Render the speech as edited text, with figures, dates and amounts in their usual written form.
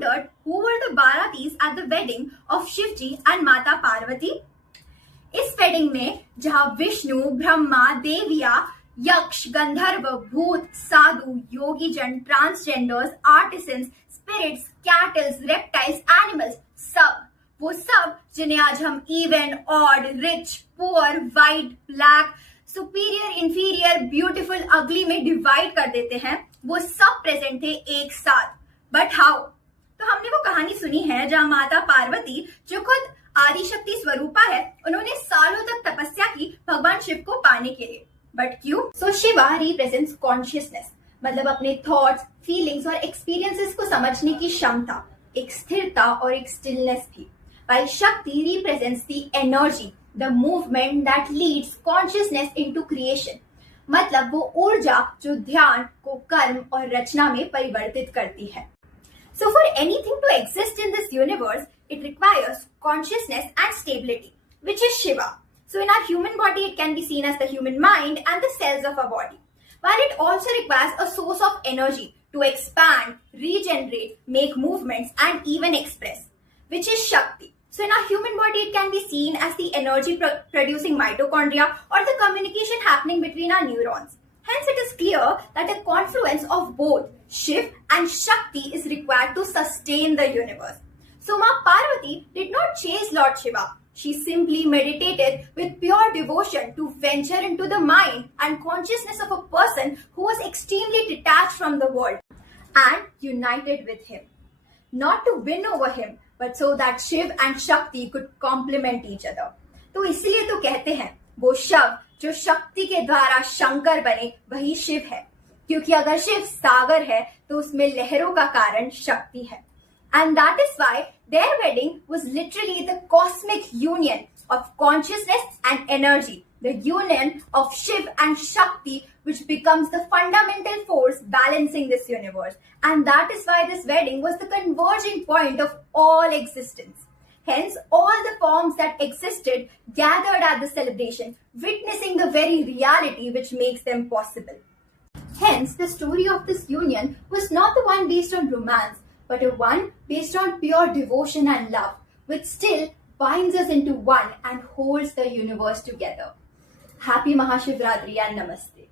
wondered who were the Baratis at the wedding of Shivji and Mata Parvati? इस wedding में जहां विष्णु, ब्रह्मा, देविया, यक्ष, गंधर्व, भूत, साधु, योगी जन, transgenders, artisans, spirits, cattles, reptiles, animals, वो सब जिन्हें आज हम even, odd, rich, poor, white, black, superior, inferior, beautiful, ugly में डिवाइड कर देते हैं, वो सब प्रेजेंट थे एक साथ. But how? तो हमने वो कहानी सुनी है जहां माता पार्वती, जो खुद आदिशक्ति स्वरूपा है, उन्होंने सालों तक तपस्या की भगवान शिव को पाने के लिए. बट क्यों? सो शिवा रिप्रेजेंट्स कॉन्शियसनेस, मतलब अपने थॉट्स, फीलिंग्स और एक्सपीरियंसेस को समझने की क्षमता, एक स्थिरता और एक स्टिलनेस भी. while Shakti represents the energy, the movement that leads consciousness into creation. मतलब वो ऊर्जा जो ध्यान को कर्म और रचना में परिवर्तित करती है. So for anything to exist in this universe, it requires consciousness and stability, which is Shiva. So in our human body, it can be seen as the human mind and the cells of our body. While it also requires a source of energy to expand, regenerate, make movements and even express, which is Shakti. So in our human body, it can be seen as the energy producing mitochondria or the communication happening between our neurons. Hence, it is clear that a confluence of both Shiv and Shakti is required to sustain the universe. So Ma Parvati did not chase Lord Shiva. She simply meditated with pure devotion to venture into the mind and consciousness of a person who was extremely detached from the world and united with him. Not to win over him, but so that Shiv and Shakti could complement each other. तो इसलिए तो कहते हैं वो शव जो शक्ति के द्वारा शंकर बने वही शिव है, क्योंकि अगर शिव सागर है तो उसमें लहरों का कारण शक्ति है. And that is why their wedding was literally the cosmic union of consciousness and energy, the union of Shiv and Shakti, which becomes the fundamental force balancing this universe. And that is why this wedding was the converging point of all existence. Hence, all the forms that existed gathered at the celebration, witnessing the very reality which makes them possible. Hence, the story of this union was not the one based on romance, but a one based on pure devotion and love, which still binds us into one and holds the universe together. Happy Mahashivratri and Namaste.